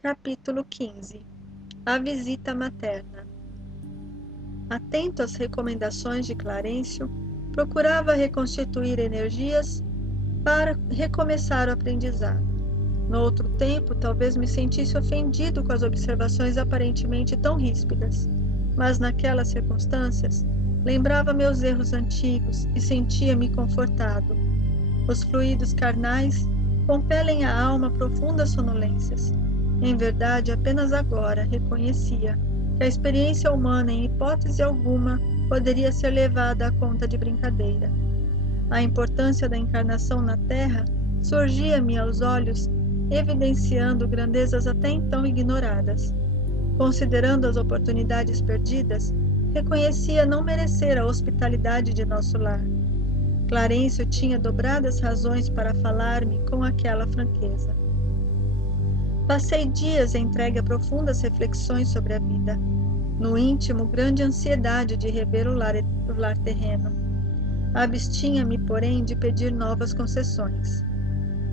Capítulo 15. A visita materna. Atento às recomendações de Clarencio, procurava reconstituir energias para recomeçar o aprendizado. No outro tempo, talvez me sentisse ofendido com as observações aparentemente tão ríspidas, mas naquelas circunstâncias, lembrava meus erros antigos e sentia-me confortado. Os fluidos carnais compelem a alma a profundas sonolências. Em verdade, apenas agora reconhecia que a experiência humana, em hipótese alguma, poderia ser levada à conta de brincadeira. A importância da encarnação na Terra surgia-me aos olhos, evidenciando grandezas até então ignoradas. Considerando as oportunidades perdidas, reconhecia não merecer a hospitalidade de nosso lar. Clarencio tinha dobradas razões para falar-me com aquela franqueza. Passei dias entregue a profundas reflexões sobre a vida. No íntimo, grande ansiedade de rever o lar terreno. Abstinha-me, porém, de pedir novas concessões.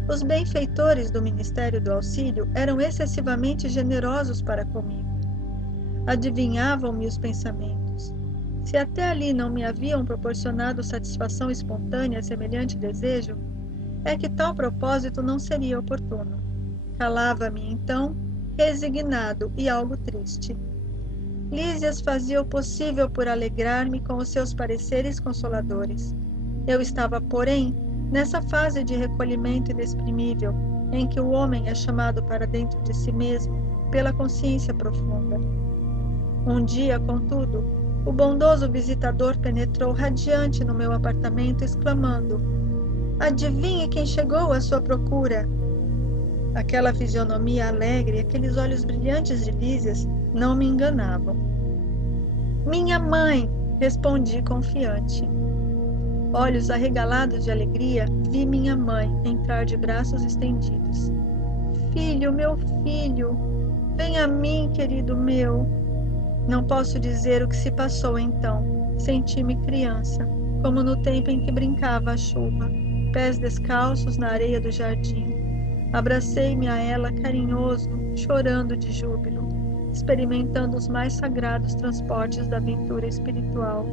Os benfeitores do Ministério do Auxílio eram excessivamente generosos para comigo. Adivinhavam-me os pensamentos. Se até ali não me haviam proporcionado satisfação espontânea a semelhante desejo, é que tal propósito não seria oportuno. Calava-me, então, resignado e algo triste. Lísias fazia o possível por alegrar-me com os seus pareceres consoladores. Eu estava, porém, nessa fase de recolhimento inexprimível, em que o homem é chamado para dentro de si mesmo pela consciência profunda. Um dia, contudo, o bondoso visitador penetrou radiante no meu apartamento, exclamando: "Adivinhe quem chegou à sua procura!" Aquela fisionomia alegre, aqueles olhos brilhantes de Lísias não me enganavam. "Minha mãe!" respondi confiante. Olhos arregalados de alegria, vi minha mãe entrar de braços estendidos. "Filho, meu filho! Vem a mim, querido meu!" Não posso dizer o que se passou então. Senti-me criança, como no tempo em que brincava à chuva, pés descalços na areia do jardim. Abracei-me a ela carinhoso, chorando de júbilo, experimentando os mais sagrados transportes da aventura espiritual.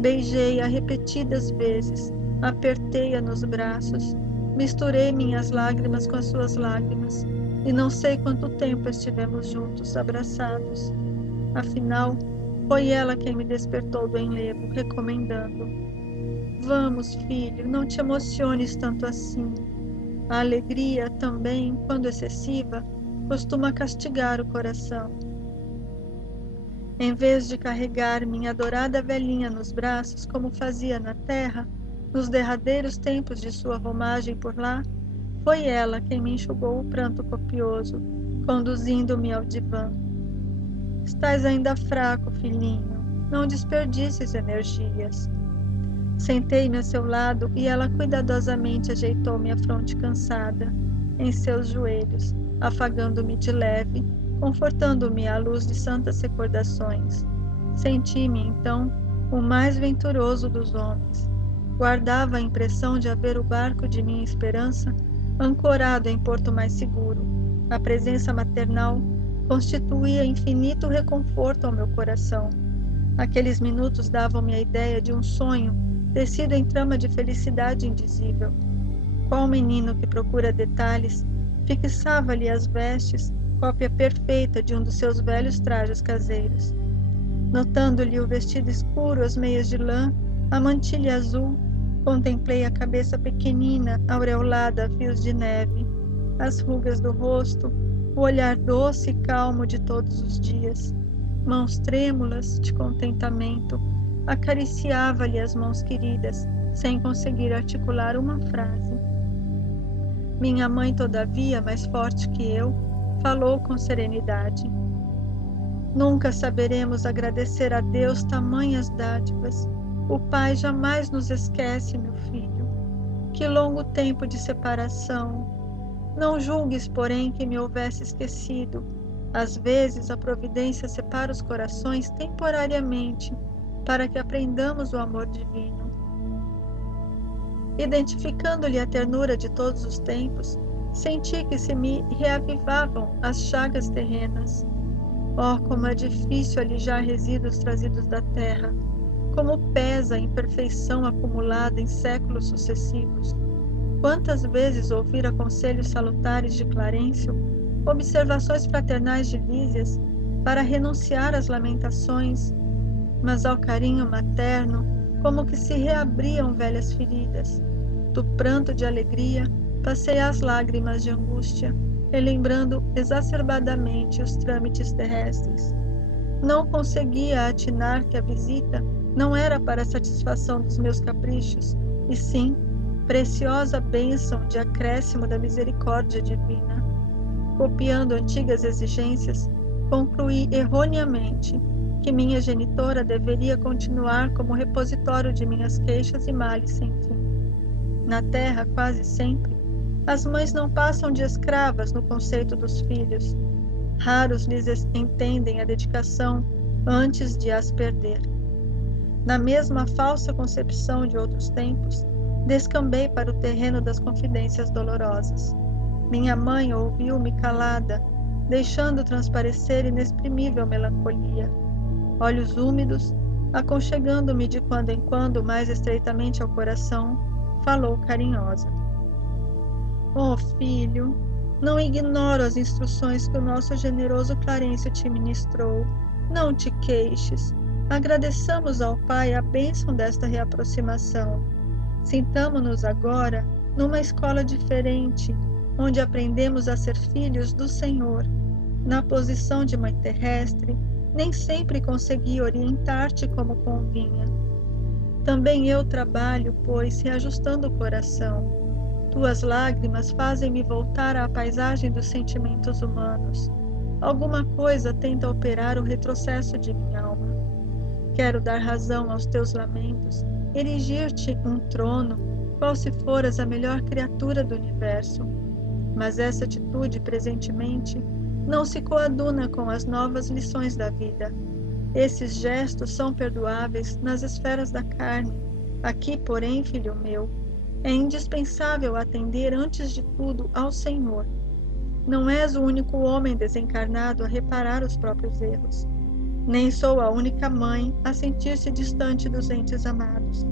Beijei-a repetidas vezes, apertei-a nos braços, misturei minhas lágrimas com as suas lágrimas, e não sei quanto tempo estivemos juntos, abraçados. Afinal, foi ela quem me despertou do enlevo, recomendando: "Vamos, filho, não te emociones tanto assim. A alegria, também, quando excessiva, costuma castigar o coração." Em vez de carregar minha adorada velhinha nos braços, como fazia na terra, nos derradeiros tempos de sua romagem por lá, foi ela quem me enxugou o pranto copioso, conduzindo-me ao divã. "Estás ainda fraco, filhinho. Não desperdices energias." Sentei-me a seu lado e ela cuidadosamente ajeitou minha fronte cansada em seus joelhos, afagando-me de leve, confortando-me à luz de santas recordações. Senti-me, então, o mais venturoso dos homens. Guardava a impressão de haver o barco de minha esperança ancorado em porto mais seguro. A presença maternal constituía infinito reconforto ao meu coração. Aqueles minutos davam-me a ideia de um sonho tecido em trama de felicidade indizível. Qual menino que procura detalhes, fixava-lhe as vestes, cópia perfeita de um dos seus velhos trajes caseiros. Notando-lhe o vestido escuro, as meias de lã, a mantilha azul, contemplei a cabeça pequenina, aureolada a fios de neve, as rugas do rosto, o olhar doce e calmo de todos os dias. Mãos trêmulas de contentamento, acariciava-lhe as mãos queridas, sem conseguir articular uma frase. Minha mãe, todavia, mais forte que eu, falou com serenidade: "Nunca saberemos agradecer a Deus tamanhas dádivas. O Pai jamais nos esquece, meu filho. Que longo tempo de separação! Não julgues, porém, que me houvesse esquecido. Às vezes, a providência separa os corações temporariamente, para que aprendamos o amor divino." Identificando-lhe a ternura de todos os tempos, Senti que se me reavivavam as chagas terrenas. Oh, como é difícil alijar resíduos trazidos da terra! Como pesa a imperfeição acumulada em séculos sucessivos! Quantas vezes ouvira conselhos salutares de Clarencio, observações fraternais de Lísias, para renunciar às lamentações, mas ao carinho materno, como que se reabriam velhas feridas. Do pranto de alegria, passei às lágrimas de angústia, relembrando exacerbadamente os trâmites terrestres. Não conseguia atinar que a visita não era para a satisfação dos meus caprichos, e sim preciosa bênção de acréscimo da misericórdia divina. Copiando antigas exigências, concluí erroneamente que minha genitora deveria continuar como repositório de minhas queixas e males sem fim. Na terra, quase sempre, as mães não passam de escravas no conceito dos filhos. Raros lhes entendem a dedicação antes de as perder. Na mesma falsa concepção de outros tempos, descambei para o terreno das confidências dolorosas. Minha mãe ouviu-me calada, deixando transparecer inexprimível melancolia. Olhos úmidos, aconchegando-me de quando em quando mais estreitamente ao coração, falou carinhosa. Oh, filho, não ignoro as instruções que o nosso generoso Clarencio te ministrou. Não te queixes. Agradeçamos ao Pai a bênção desta reaproximação. Sintamo-nos agora numa escola diferente, onde aprendemos a ser filhos do Senhor. Na posição de mãe terrestre, nem sempre consegui orientar-te como convinha. Também eu trabalho, pois, reajustando o coração. Tuas lágrimas fazem-me voltar à paisagem dos sentimentos humanos. Alguma coisa tenta operar o retrocesso de minha alma. Quero dar razão aos teus lamentos, erigir-te um trono, qual se foras a melhor criatura do universo. Mas essa atitude, presentemente, não se coaduna com as novas lições da vida. Esses gestos são perdoáveis nas esferas da carne. Aqui, porém, filho meu, é indispensável atender antes de tudo ao Senhor. Não és o único homem desencarnado a reparar os próprios erros. Nem sou a única mãe a sentir-se distante dos entes amados.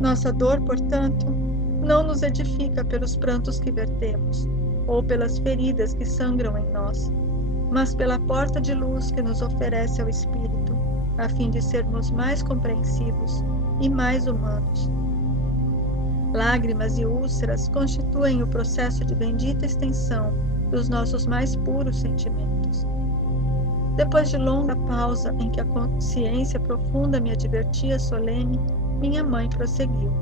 Nossa dor, portanto, não nos edifica pelos prantos que vertemos, ou pelas feridas que sangram em nós, mas pela porta de luz que nos oferece ao Espírito, a fim de sermos mais compreensivos e mais humanos. Lágrimas e úlceras constituem o processo de bendita extensão dos nossos mais puros sentimentos. Depois de longa pausa em que a consciência profunda me advertia solene, minha mãe prosseguiu.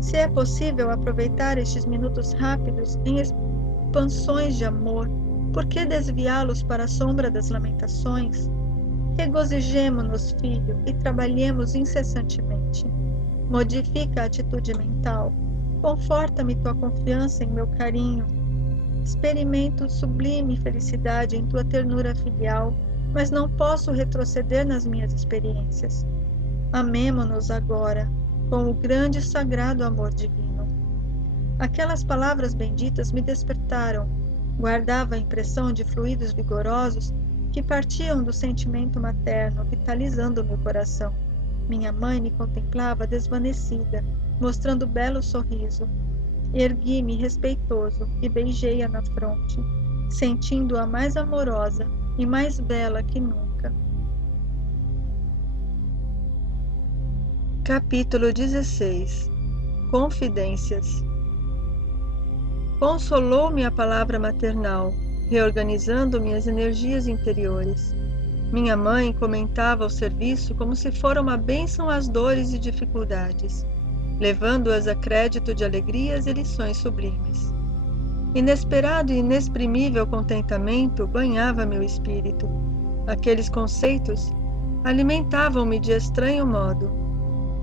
Se é possível aproveitar estes minutos rápidos em expansões de amor, por que desviá-los para a sombra das lamentações? Regozijemo-nos, filho, e trabalhemos incessantemente. Modifica a atitude mental. Conforta-me tua confiança em meu carinho. Experimento sublime felicidade em tua ternura filial, mas não posso retroceder nas minhas experiências. Amemo-nos agora, com o grande e sagrado amor divino. Aquelas palavras benditas me despertaram. Guardava a impressão de fluidos vigorosos que partiam do sentimento materno, vitalizando meu coração. Minha mãe me contemplava desvanecida, mostrando belo sorriso. Ergui-me respeitoso e beijei-a na fronte, sentindo-a mais amorosa e mais bela que nunca. Capítulo 16. Confidências. Consolou-me a palavra maternal, reorganizando minhas energias interiores. Minha mãe comentava o serviço como se fora uma bênção às dores e dificuldades, levando-as a crédito de alegrias e lições sublimes. Inesperado e inexprimível contentamento banhava meu espírito. Aqueles conceitos alimentavam-me de estranho modo.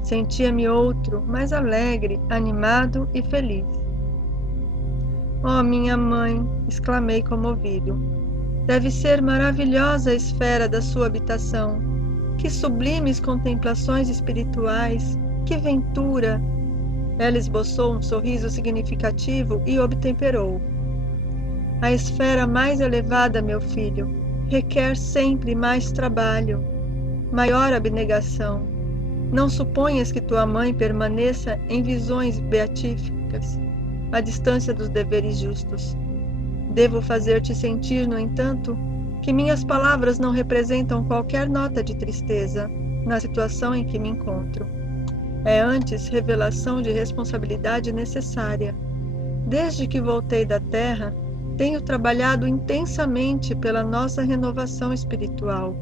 Sentia-me outro, mais alegre, animado e feliz. Oh, minha mãe! Exclamei comovido. Deve ser maravilhosa a esfera da sua habitação. Que sublimes contemplações espirituais! Que ventura! Ela esboçou um sorriso significativo e obtemperou. A esfera mais elevada, meu filho, requer sempre mais trabalho, maior abnegação. Não suponhas que tua mãe permaneça em visões beatíficas, à distância dos deveres justos. Devo fazer-te sentir, no entanto, que minhas palavras não representam qualquer nota de tristeza na situação em que me encontro. É antes revelação de responsabilidade necessária. Desde que voltei da Terra, tenho trabalhado intensamente pela nossa renovação espiritual.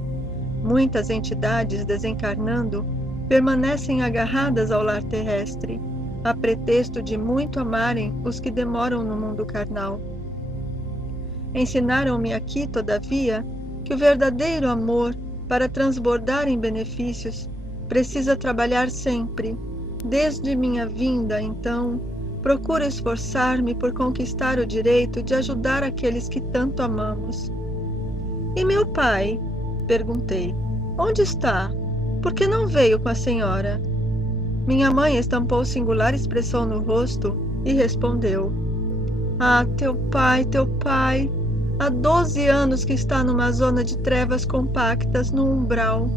Muitas entidades desencarnando permanecem agarradas ao lar terrestre, a pretexto de muito amarem os que demoram no mundo carnal. Ensinaram-me aqui, todavia, que o verdadeiro amor, para transbordar em benefícios, precisa trabalhar sempre. Desde minha vinda, então, procuro esforçar-me por conquistar o direito de ajudar aqueles que tanto amamos. E meu pai? Perguntei. Onde está? Por que não veio com a senhora? Minha mãe estampou singular expressão no rosto e respondeu. Ah, teu pai, há 12 anos que está numa zona de trevas compactas no umbral.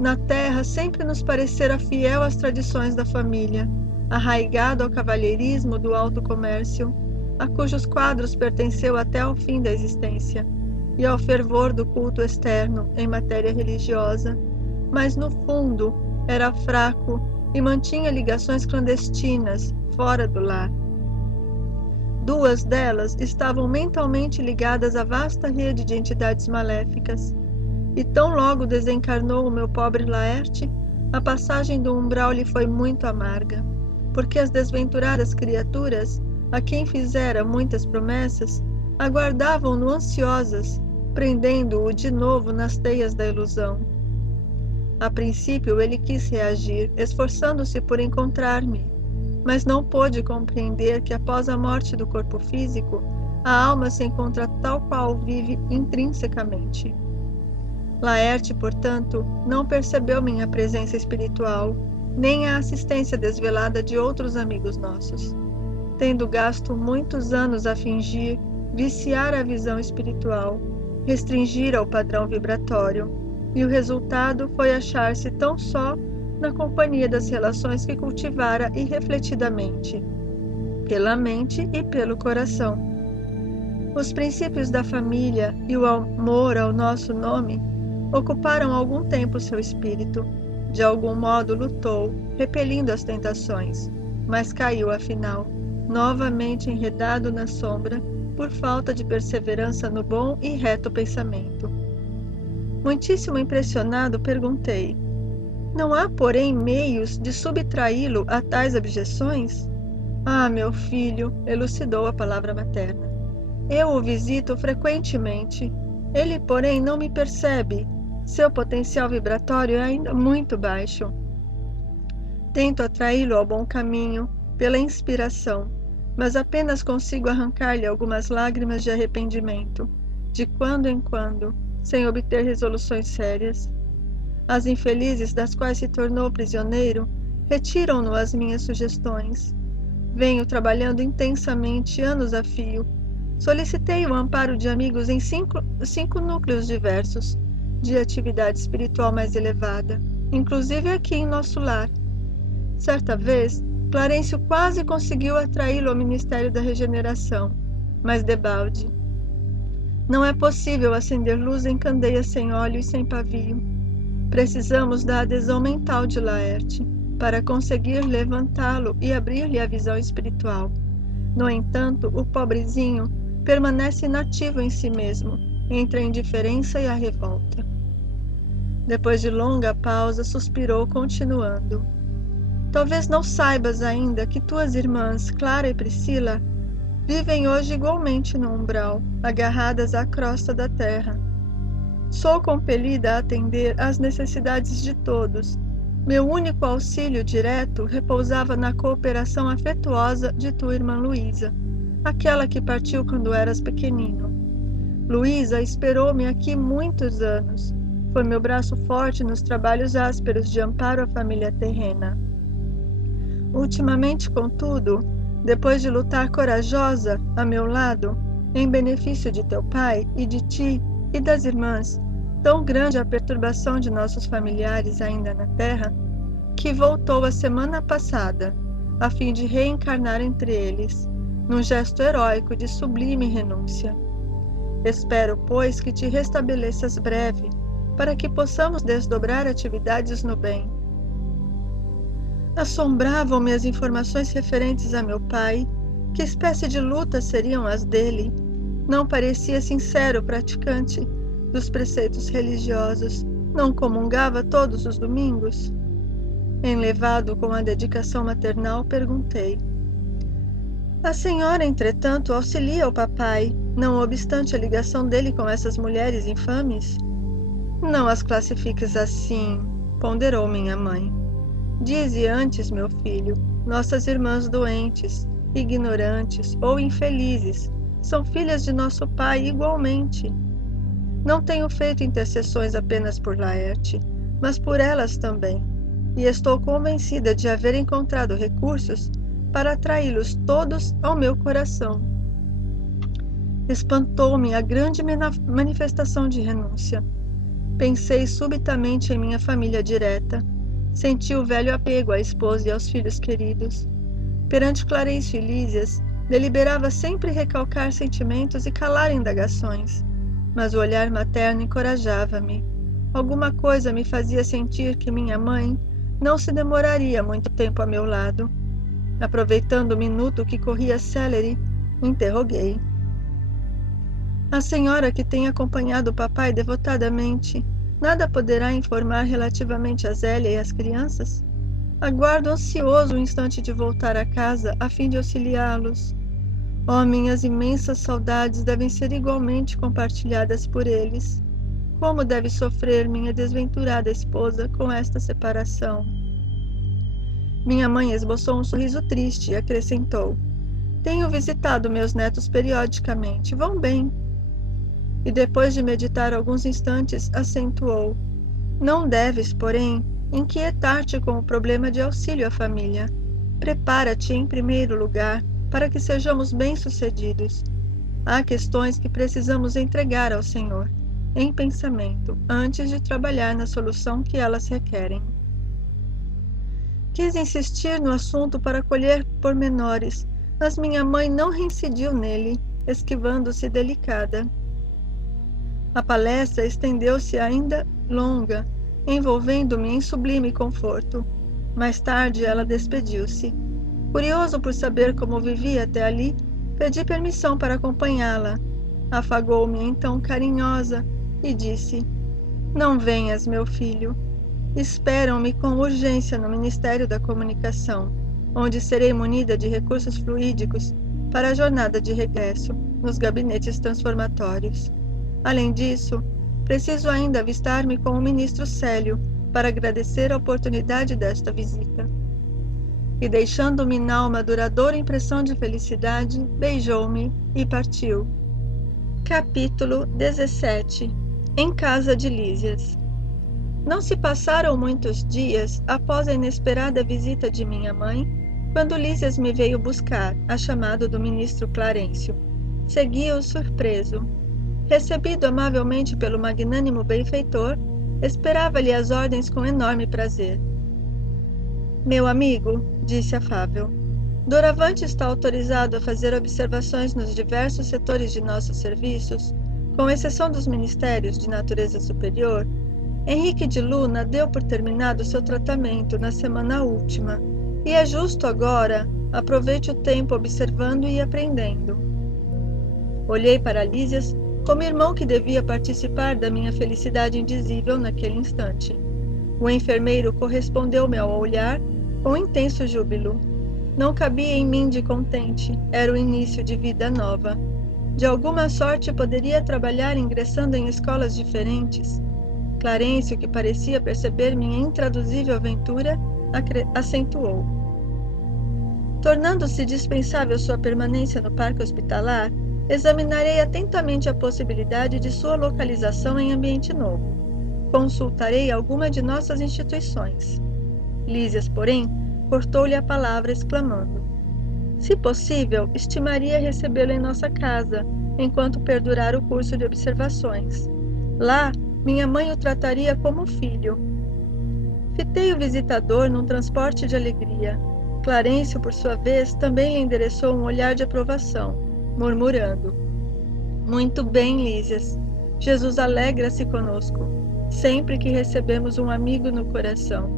Na terra sempre nos parecera fiel às tradições da família, arraigado ao cavalheirismo do alto comércio, a cujos quadros pertenceu até ao fim da existência, e ao fervor do culto externo em matéria religiosa, mas no fundo era fraco e mantinha ligações clandestinas fora do lar. 2 delas estavam mentalmente ligadas à vasta rede de entidades maléficas, e tão logo desencarnou o meu pobre Laerte, a passagem do umbral lhe foi muito amarga, porque as desventuradas criaturas, a quem fizera muitas promessas, aguardavam-no ansiosas, prendendo-o de novo nas teias da ilusão. A princípio ele quis reagir, esforçando-se por encontrar-me, mas não pôde compreender que após a morte do corpo físico, a alma se encontra tal qual vive intrinsecamente. Laerte, portanto, não percebeu minha presença espiritual, nem a assistência desvelada de outros amigos nossos. Tendo gasto muitos anos a fingir, viciar a visão espiritual, restringir ao padrão vibratório, e o resultado foi achar-se tão só na companhia das relações que cultivara irrefletidamente, pela mente e pelo coração. Os princípios da família e o amor ao nosso nome ocuparam algum tempo seu espírito. De algum modo lutou, repelindo as tentações, mas caiu afinal, novamente enredado na sombra, por falta de perseverança no bom e reto pensamento. Muitíssimo impressionado, perguntei: não há, porém, meios de subtraí-lo a tais objeções? Ah, meu filho, elucidou a palavra materna. Eu o visito frequentemente. Ele, porém, não me percebe. Seu potencial vibratório é ainda muito baixo. Tento atraí-lo ao bom caminho, pela inspiração, mas apenas consigo arrancar-lhe algumas lágrimas de arrependimento, de quando em quando, sem obter resoluções sérias. As infelizes das quais se tornou prisioneiro retiram-no às minhas sugestões. Venho trabalhando intensamente anos a fio. Solicitei o amparo de amigos em cinco núcleos diversos, de atividade espiritual mais elevada, inclusive aqui em nosso lar. Certa vez, Clarencio quase conseguiu atraí-lo ao Ministério da Regeneração, mas debalde. Não é possível acender luz em candeia sem óleo e sem pavio. Precisamos da adesão mental de Laerte para conseguir levantá-lo e abrir-lhe a visão espiritual. No entanto, o pobrezinho permanece inativo em si mesmo, entre a indiferença e a revolta. Depois de longa pausa, suspirou, continuando: talvez não saibas ainda que tuas irmãs, Clara e Priscila, vivem hoje igualmente no umbral, agarradas à crosta da terra. Sou compelida a atender às necessidades de todos. Meu único auxílio direto repousava na cooperação afetuosa de tua irmã Luísa, aquela que partiu quando eras pequenino. Luísa esperou-me aqui muitos anos. Foi meu braço forte nos trabalhos ásperos de amparo à família terrena. Ultimamente, contudo, depois de lutar corajosa a meu lado, em benefício de teu pai e de ti e das irmãs, tão grande a perturbação de nossos familiares ainda na terra, que voltou a semana passada, a fim de reencarnar entre eles, num gesto heróico de sublime renúncia. Espero, pois, que te restabeleças breve, para que possamos desdobrar atividades no bem. Assombravam-me as informações referentes a meu pai. Que espécie de lutas seriam as dele? Não parecia sincero praticante dos preceitos religiosos. Não comungava todos os domingos? Enlevado com a dedicação maternal, perguntei. A senhora, entretanto, auxilia o papai, não obstante a ligação dele com essas mulheres infames? Não as classifiques assim, ponderou minha mãe. Dize antes, meu filho, nossas irmãs doentes, ignorantes ou infelizes, são filhas de nosso pai igualmente. Não tenho feito intercessões apenas por Laerte, mas por elas também, e estou convencida de haver encontrado recursos para atraí-los todos ao meu coração. Espantou-me a grande manifestação de renúncia. Pensei subitamente em minha família direta. Senti o velho apego à esposa e aos filhos queridos. Perante Clarencio e Lísias, deliberava sempre recalcar sentimentos e calar indagações, mas o olhar materno encorajava-me. Alguma coisa me fazia sentir que minha mãe não se demoraria muito tempo a meu lado. Aproveitando o minuto que corria célere, interroguei. A senhora que tem acompanhado o papai devotadamente, nada poderá informar relativamente a Zélia e as crianças? Aguardo ansioso o instante de voltar a casa a fim de auxiliá-los. Oh, minhas imensas saudades devem ser igualmente compartilhadas por eles. Como deve sofrer minha desventurada esposa com esta separação? Minha mãe esboçou um sorriso triste e acrescentou: Tenho visitado meus netos periodicamente, vão bem. E depois de meditar alguns instantes, acentuou: Não deves, porém, inquietar-te com o problema de auxílio à família. Prepara-te, em primeiro lugar, para que sejamos bem-sucedidos. Há questões que precisamos entregar ao Senhor, em pensamento, antes de trabalhar na solução que elas requerem. Quis insistir no assunto para colher pormenores, mas minha mãe não reincidiu nele, esquivando-se delicada. A palestra estendeu-se ainda longa, envolvendo-me em sublime conforto. Mais tarde ela despediu-se. Curioso por saber como vivia até ali, pedi permissão para acompanhá-la. Afagou-me então carinhosa e disse: Não venhas, meu filho. Esperam-me com urgência no Ministério da Comunicação, onde serei munida de recursos fluídicos para a jornada de regresso nos gabinetes transformatórios. Além disso, preciso ainda avistar-me com o ministro Célio para agradecer a oportunidade desta visita. E deixando-me na alma duradoura impressão de felicidade, beijou-me e partiu. Capítulo 17. Em casa de Lísias. Não se passaram muitos dias após a inesperada visita de minha mãe, quando Lísias me veio buscar, a chamado do ministro Clarencio. Segui-o surpreso. Recebido amavelmente pelo magnânimo benfeitor, esperava-lhe as ordens com enorme prazer. Meu amigo, disse afável, doravante está autorizado a fazer observações nos diversos setores de nossos serviços, com exceção dos ministérios de natureza superior. Henrique de Luna deu por terminado seu tratamento na semana última, e é justo agora aproveite o tempo observando e aprendendo. Olhei para Lísias como irmão que devia participar da minha felicidade indizível naquele instante. O enfermeiro correspondeu-me ao olhar com intenso júbilo. Não cabia em mim de contente, era o início de vida nova. De alguma sorte poderia trabalhar ingressando em escolas diferentes. Clarencio, que parecia perceber minha intraduzível aventura, acentuou. Tornando-se dispensável sua permanência no parque hospitalar, examinarei atentamente a possibilidade de sua localização em ambiente novo. Consultarei alguma de nossas instituições. Lísias, porém, cortou-lhe a palavra, exclamando: se possível, estimaria recebê-lo em nossa casa, enquanto perdurar o curso de observações. Lá, minha mãe o trataria como filho. Fitei o visitador num transporte de alegria. Clarencio, por sua vez, também lhe endereçou um olhar de aprovação, murmurando: muito bem, Lísias. Jesus alegra-se conosco, sempre que recebemos um amigo no coração.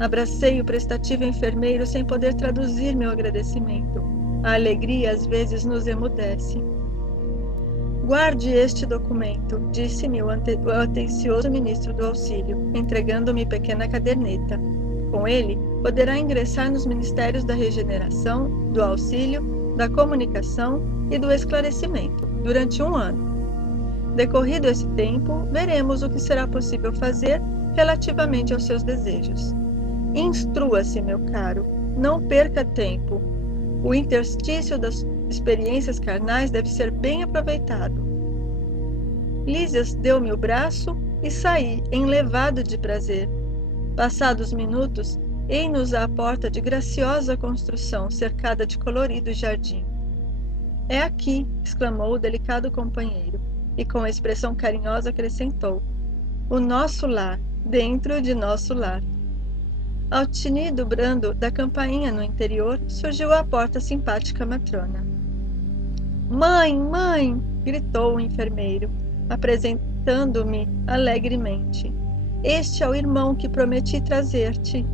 Abracei o prestativo enfermeiro sem poder traduzir meu agradecimento. A alegria às vezes nos emudece. Guarde este documento, disse-me o atencioso ministro do auxílio, entregando-me pequena caderneta. Com ele, poderá ingressar nos ministérios da regeneração, do auxílio, da comunicação e do esclarecimento, durante 1 ano. Decorrido esse tempo, veremos o que será possível fazer relativamente aos seus desejos. Instrua-se, meu caro, não perca tempo. O interstício das experiências carnais deve ser bem aproveitado. Lísias deu-me o braço e saí, enlevado de prazer. Passados minutos, ei-nos à porta de graciosa construção, cercada de colorido jardim. É aqui, exclamou o delicado companheiro, e com expressão carinhosa acrescentou: o nosso lar, dentro de nosso lar. Ao tinido brando da campainha no interior, surgiu à porta a simpática matrona. Mãe, mãe! Gritou o enfermeiro, apresentando-me alegremente. Este é o irmão que prometi trazer-te.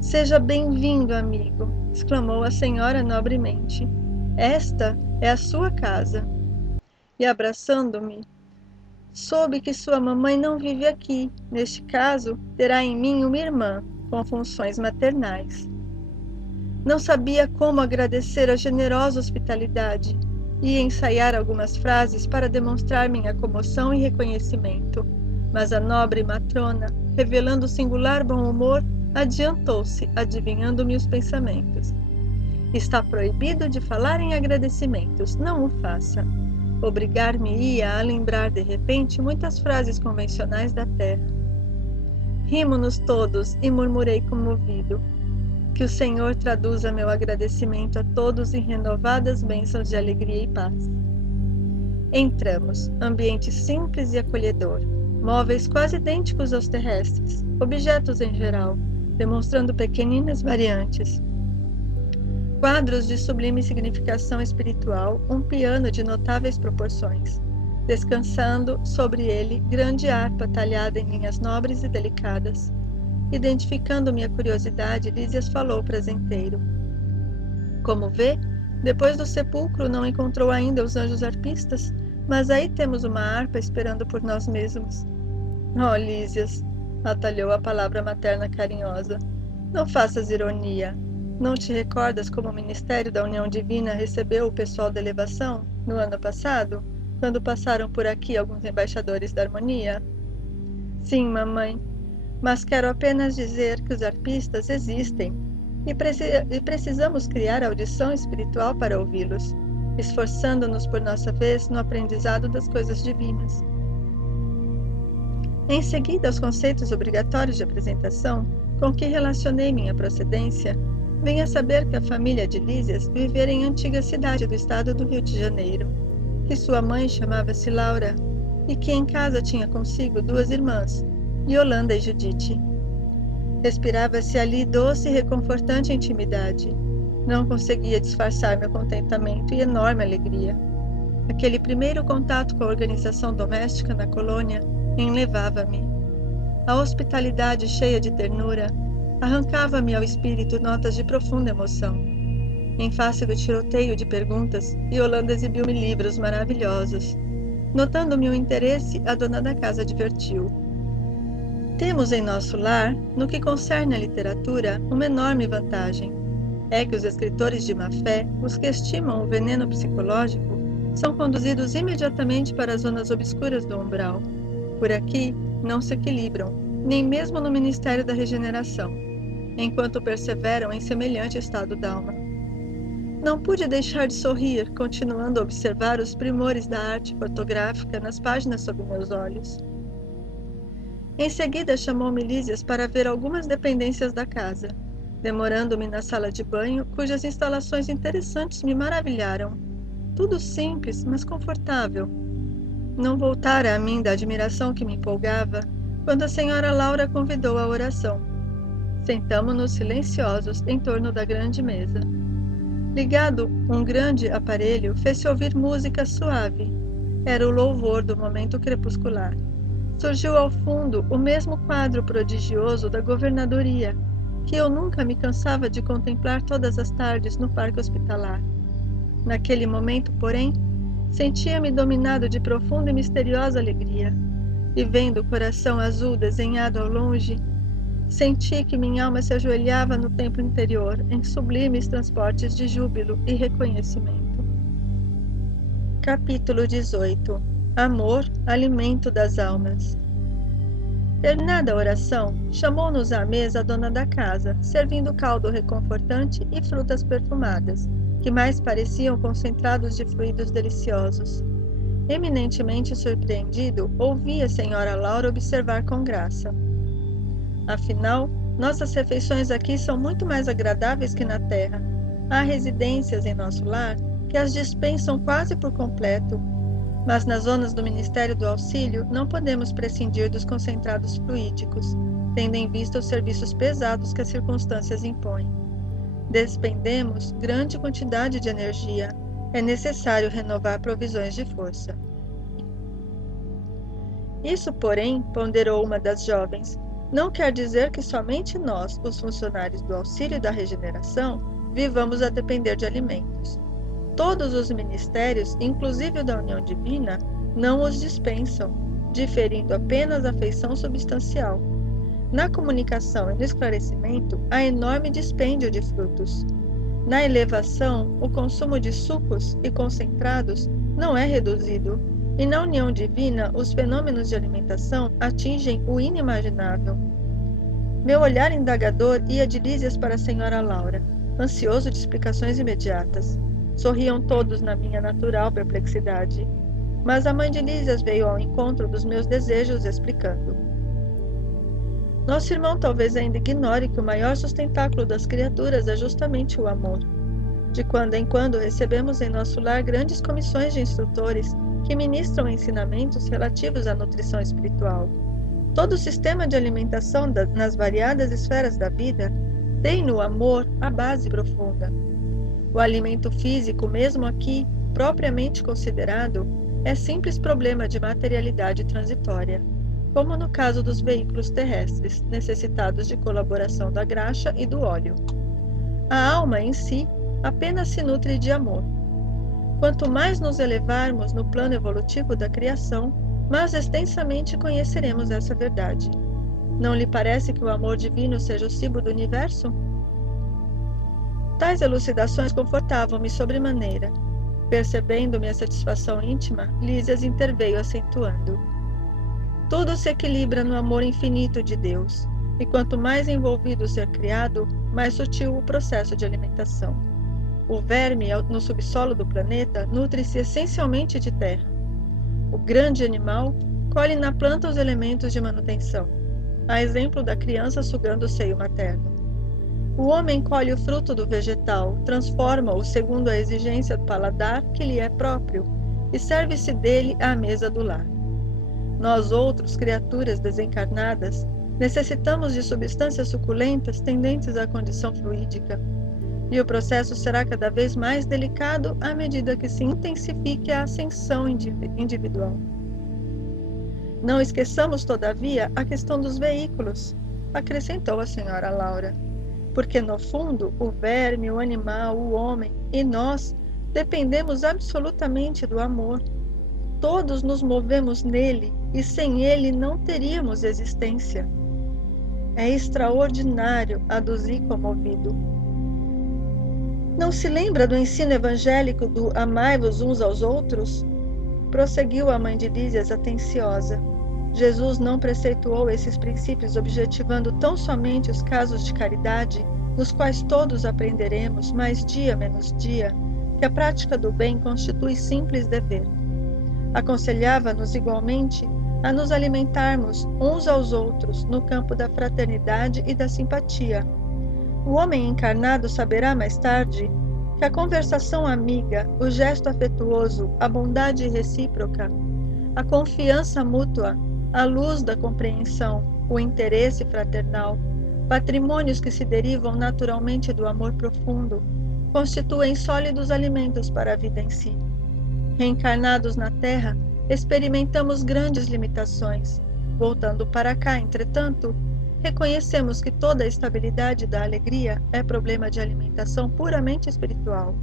Seja bem-vindo, amigo! Exclamou a senhora nobremente. Esta é a sua casa. E abraçando-me, soube que sua mamãe não vive aqui. Neste caso, terá em mim uma irmã, com funções maternais. Não sabia como agradecer a generosa hospitalidade. Ia ensaiar algumas frases para demonstrar minha comoção e reconhecimento, mas a nobre matrona, revelando singular bom humor, adiantou-se, adivinhando-me os pensamentos. Está proibido de falar em agradecimentos, não o faça. Obrigar-me-ia a lembrar de repente muitas frases convencionais da terra. Rimo-nos todos e murmurei comovido. Que o Senhor traduza meu agradecimento a todos em renovadas bênçãos de alegria e paz. Entramos, ambiente simples e acolhedor, móveis quase idênticos aos terrestres, objetos em geral, demonstrando pequeninas variantes. Quadros de sublime significação espiritual, um piano de notáveis proporções. Descansando sobre ele, grande harpa talhada em linhas nobres e delicadas. Identificando minha curiosidade, Lísias falou prazenteiro. Como vê, depois do sepulcro não encontrou ainda os anjos arpistas, mas aí temos uma harpa esperando por nós mesmos. Oh, Lísias, atalhou a palavra materna carinhosa, não faças ironia. Não te recordas como o Ministério da União Divina recebeu o pessoal da elevação, no ano passado, quando passaram por aqui alguns embaixadores da harmonia? Sim, mamãe, mas quero apenas dizer que os arpistas existem e precisamos criar audição espiritual para ouvi-los, esforçando-nos por nossa vez no aprendizado das coisas divinas. Em seguida aos conceitos obrigatórios de apresentação, com que relacionei minha procedência, venha saber que a família de Lísias vivera em antiga cidade do estado do Rio de Janeiro, que sua mãe chamava-se Laura e que em casa tinha consigo 2 irmãs, Yolanda e Judite. Respirava-se ali doce e reconfortante intimidade. Não conseguia disfarçar meu contentamento e enorme alegria. Aquele primeiro contato com a organização doméstica na colônia enlevava-me. A hospitalidade cheia de ternura arrancava-me ao espírito notas de profunda emoção. Em face do tiroteio de perguntas, Yolanda exibiu-me livros maravilhosos. Notando meu interesse, a dona da casa advertiu. Temos em nosso lar, no que concerne à literatura, uma enorme vantagem. É que os escritores de má fé, os que estimam o veneno psicológico, são conduzidos imediatamente para as zonas obscuras do umbral. Por aqui, não se equilibram, nem mesmo no Ministério da Regeneração, enquanto perseveram em semelhante estado d'alma. Não pude deixar de sorrir, continuando a observar os primores da arte fotográfica nas páginas sob meus olhos. Em seguida chamou-me Lísias para ver algumas dependências da casa. demorando-me na sala de banho, cujas instalações interessantes me maravilharam. Tudo simples, mas confortável. Não voltara a mim da admiração que me empolgava, quando a senhora Laura convidou à oração. Sentamo-nos silenciosos em torno da grande mesa. Ligado um grande aparelho, fez-se ouvir música suave. Era o louvor do momento crepuscular. Surgiu ao fundo o mesmo quadro prodigioso da governadoria, que eu nunca me cansava de contemplar todas as tardes no parque hospitalar. Naquele momento, porém, sentia-me dominado de profunda e misteriosa alegria, e vendo o coração azul desenhado ao longe, senti que minha alma se ajoelhava no templo interior, em sublimes transportes de júbilo e reconhecimento. Capítulo 18. Amor, alimento das almas. Terminada a oração, chamou-nos à mesa a dona da casa, servindo caldo reconfortante e frutas perfumadas, que mais pareciam concentrados de fluidos deliciosos. Eminentemente surpreendido, ouvi a senhora Laura observar com graça: afinal, nossas refeições aqui são muito mais agradáveis que na terra. Há residências em nosso lar que as dispensam quase por completo, mas nas zonas do Ministério do Auxílio não podemos prescindir dos concentrados fluídicos, tendo em vista os serviços pesados que as circunstâncias impõem. Despendemos grande quantidade de energia. É necessário renovar provisões de força. Isso, porém, ponderou uma das jovens, não quer dizer que somente nós, os funcionários do auxílio e da regeneração, vivamos a depender de alimentos. Todos os ministérios, inclusive o da União Divina, não os dispensam, diferindo apenas a feição substancial. Na comunicação e no esclarecimento, há enorme dispêndio de frutos. Na elevação, o consumo de sucos e concentrados não é reduzido, e na União Divina, os fenômenos de alimentação atingem o inimaginável. Meu olhar indagador ia de Lísias para a senhora Laura, ansioso de explicações imediatas. Sorriam todos na minha natural perplexidade. Mas a mãe de Lísias veio ao encontro dos meus desejos, explicando: nosso irmão talvez ainda ignore que o maior sustentáculo das criaturas é justamente o amor. De quando em quando recebemos em nosso lar grandes comissões de instrutores que ministram ensinamentos relativos à nutrição espiritual. Todo o sistema de alimentação nas variadas esferas da vida tem no amor a base profunda. O alimento físico, mesmo aqui, propriamente considerado, é simples problema de materialidade transitória, como no caso dos veículos terrestres, necessitados de colaboração da graxa e do óleo. A alma, em si, apenas se nutre de amor. Quanto mais nos elevarmos no plano evolutivo da criação, mais extensamente conheceremos essa verdade. Não lhe parece que o amor divino seja o cibo do universo? Tais elucidações confortavam-me sobremaneira. Percebendo minha satisfação íntima, Lísias interveio acentuando: tudo se equilibra no amor infinito de Deus, e quanto mais envolvido o ser criado, mais sutil o processo de alimentação. O verme, no subsolo do planeta, nutre-se essencialmente de terra. O grande animal colhe na planta os elementos de manutenção, a exemplo da criança sugando o seio materno. O homem colhe o fruto do vegetal, transforma-o segundo a exigência do paladar que lhe é próprio, e serve-se dele à mesa do lar. Nós outros, criaturas desencarnadas, necessitamos de substâncias suculentas tendentes à condição fluídica, e o processo será cada vez mais delicado à medida que se intensifique a ascensão individual. Não esqueçamos, todavia, a questão dos veículos, acrescentou a senhora Laura, porque, no fundo, o verme, o animal, o homem e nós dependemos absolutamente do amor. Todos nos movemos nele e sem ele não teríamos existência. É extraordinário, aduzi comovido. Não se lembra do ensino evangélico do amai-vos uns aos outros? Prosseguiu a mãe de Lísias atenciosa. Jesus não preceituou esses princípios objetivando tão somente os casos de caridade, nos quais todos aprenderemos, mais dia menos dia, que a prática do bem constitui simples dever. Aconselhava-nos igualmente a nos alimentarmos uns aos outros no campo da fraternidade e da simpatia. O homem encarnado saberá mais tarde que a conversação amiga, o gesto afetuoso, a bondade recíproca, a confiança mútua, a luz da compreensão, o interesse fraternal, patrimônios que se derivam naturalmente do amor profundo, constituem sólidos alimentos para a vida em si. Reencarnados na Terra, experimentamos grandes limitações. Voltando para cá, entretanto, reconhecemos que toda a estabilidade da alegria é problema de alimentação puramente espiritual.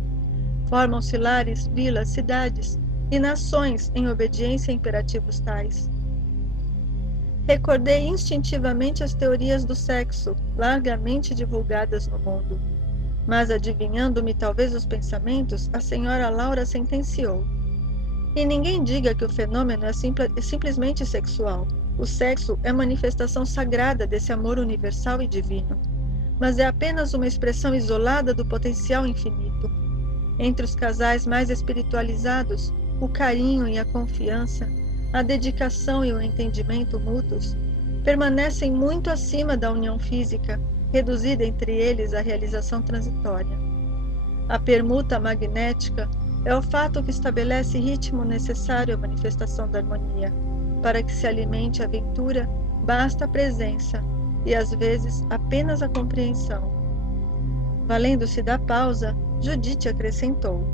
Formam-se lares, vilas, cidades e nações em obediência a imperativos tais. Recordei instintivamente as teorias do sexo, largamente divulgadas no mundo. Mas, adivinhando-me talvez os pensamentos, a senhora Laura sentenciou: e ninguém diga que o fenômeno é simplesmente sexual. O sexo é manifestação sagrada desse amor universal e divino, mas é apenas uma expressão isolada do potencial infinito. Entre os casais mais espiritualizados, o carinho e a confiança, a dedicação e o entendimento mútuos permanecem muito acima da união física, reduzida entre eles à realização transitória. A permuta magnética é o fato que estabelece ritmo necessário à manifestação da harmonia. Para que se alimente a aventura, basta a presença e, às vezes, apenas a compreensão. Valendo-se da pausa, Judite acrescentou: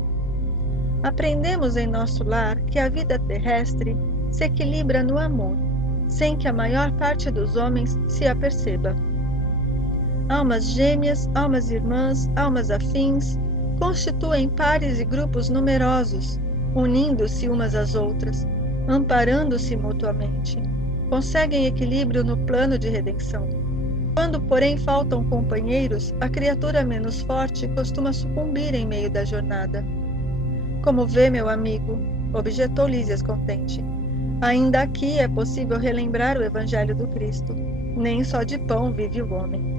aprendemos em nosso lar que a vida terrestre se equilibra no amor, sem que a maior parte dos homens se aperceba. Almas gêmeas, almas irmãs, almas afins, constituem pares e grupos numerosos, unindo-se umas às outras, amparando-se mutuamente. Conseguem equilíbrio no plano de redenção. Quando, porém, faltam companheiros, a criatura menos forte costuma sucumbir em meio da jornada. Como vê, meu amigo, objetou Lísias contente, ainda aqui é possível relembrar o Evangelho do Cristo. Nem só de pão vive o homem.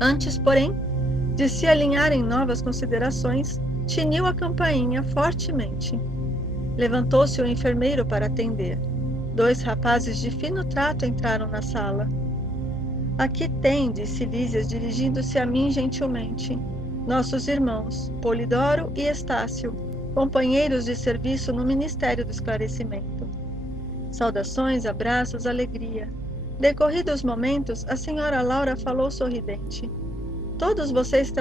Antes, porém, de se alinharem novas considerações, tiniu a campainha fortemente. Levantou-se o enfermeiro para atender. 2 rapazes de fino trato entraram na sala. Aqui tem, disse Lísias, dirigindo-se a mim gentilmente, nossos irmãos, Polidoro e Estácio, companheiros de serviço no Ministério do Esclarecimento. Saudações, abraços, alegria. Decorridos momentos, a senhora Laura falou sorridente. Todos vocês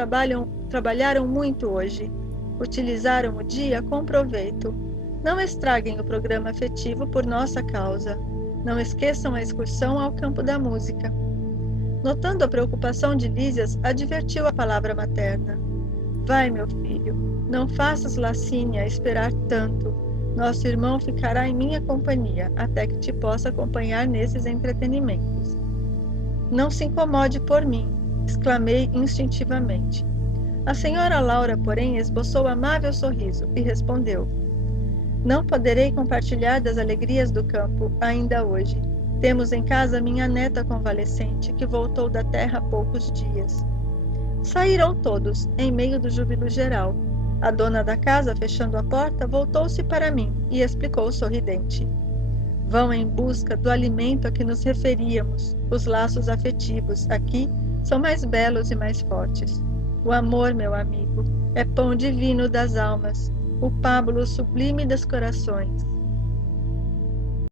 trabalharam muito hoje. Utilizaram o dia com proveito. Não estraguem o programa afetivo por nossa causa. Não esqueçam a excursão ao campo da música. Notando a preocupação de Lísias, advertiu a palavra materna. Vai, meu filho, não faças Lacínia esperar tanto. Nosso irmão ficará em minha companhia, até que te possa acompanhar nesses entretenimentos. Não se incomode por mim, exclamei instintivamente. A senhora Laura, porém, esboçou amável sorriso e respondeu: não poderei compartilhar das alegrias do campo, ainda hoje. Temos em casa minha neta convalescente, que voltou da terra há poucos dias. Saíram todos, em meio do júbilo geral. A dona da casa, fechando a porta, voltou-se para mim e explicou sorridente. Vão em busca do alimento a que nos referíamos. Os laços afetivos, aqui, são mais belos e mais fortes. O amor, meu amigo, é pão divino das almas, o pábulo sublime dos corações.